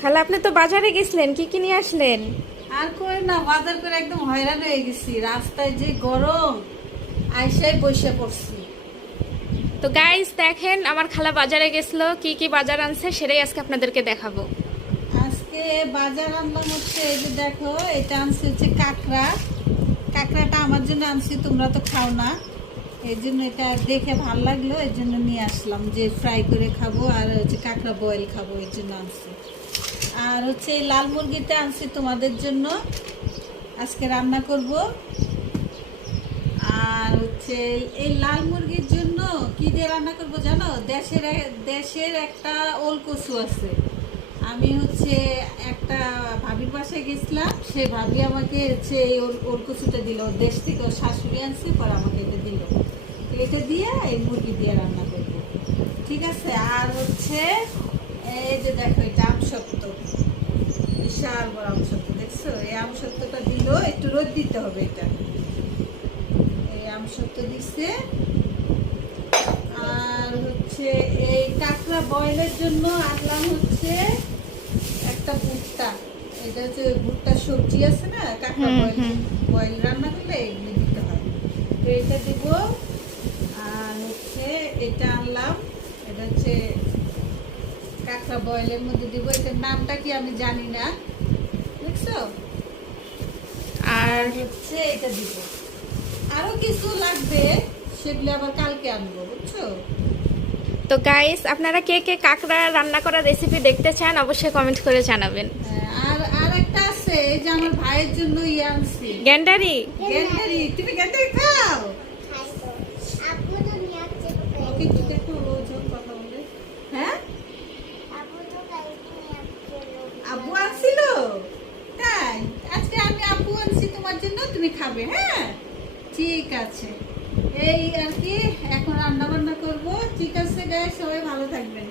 খালা আপনি তো বাজারে গেছিলেন, কি কি নিয়ে আসলেন? আর কই না, বাজার করে একদম হয়রান হয়ে গেছি। রাস্তায় যে গরম, আইসাই বসে পড়ছি। তো গাইস দেখেন, আমার খালা বাজারে গেছিল, কি কি বাজার আনছে সেটাই আজকে আপনাদেরকে দেখাবো। আজকে বাজার আনলাম হচ্ছে, এই যে দেখো, এটা আনছি হচ্ছে কাঁকড়া। কাঁকড়াটা আমার জন্য আনছি, তোমরা তো খাও না, এই জন্য এটা দেখে ভাল লাগলো, এই জন্য নিয়ে আসলাম যে ফ্রাই করে খাবো, আর হচ্ছে কাঁকড়া বয়েল খাবো, এই জন্য আনছি। আর হচ্ছে এই লাল মুরগিটা আনছি তোমাদের জন্য, আজকে রান্না করব। আর হচ্ছে এই লাল মুরগির জন্য কি দিয়ে রান্না করব জানো? দেশের একটা ওল কচু আছে। আমি হচ্ছে একটা ভাবির বাসায় গেছিলাম, সে ভাবি আমাকে হচ্ছে এই ওল কচুটা দিল, ওর দেশ থেকে ওর শাশুড়ি আনছে, পর আমাকে এটা দিল। এটা দিয়ে এই মুরগি দিয়ে রান্না করব, ঠিক আছে? আর হচ্ছে এই যে দেখো, এটা আমসত্ত্ব, বিশাল বড় আমসত্ত্ব, দেখছো? এই আমসত্ত্বটা দিল, একটু রোদ দিতে হবে। এটা আমসত্ত্ব দিচ্ছে। আর হচ্ছে এই কাঁকড়া বয়েলের জন্য আনলাম হচ্ছে একটা ভুট্টা। এটা হচ্ছে ভুট্টা সবজি আছে না, কাঁকড়া বয়েল রান্না করলে এগুলো দিতে হয়, তো এটা দিব। আর হচ্ছে এটা আনলাম, এটা হচ্ছে কাঁকড়া বয়েলের মধ্যে দিব। এটার নামটা কি আমি জানি না, দেখছো? আর হচ্ছে এটা দিব। আরো কিছু লাগবে, সেগুলো আবার কালকে আনবো, বুঝছো? তো গাইস, আপনারা কে কে কাঁকড়া রান্না করার রেসিপি দেখতে চান অবশ্যই কমেন্ট করে জানাবেন। আর আর একটা আছে, এই যে আমার ভাইয়ের জন্য আনছি, গ্যান্ডারি। গ্যান্ডারি। তুমি গ্যান্ডারি খাও? ওকে, একটু দেখো, ও যখন কথা বলে। হ্যাঁ, আব্বু আনছিল, তাই আজকে আমি আব্বু আনছি তোমার জন্য, তুমি খাবে। হ্যাঁ, ঠিক আছে। এই আর কি, এখন রান্না বান্না করবো। ঠিক আছে গাইস, সবাই ভালো থাকবে।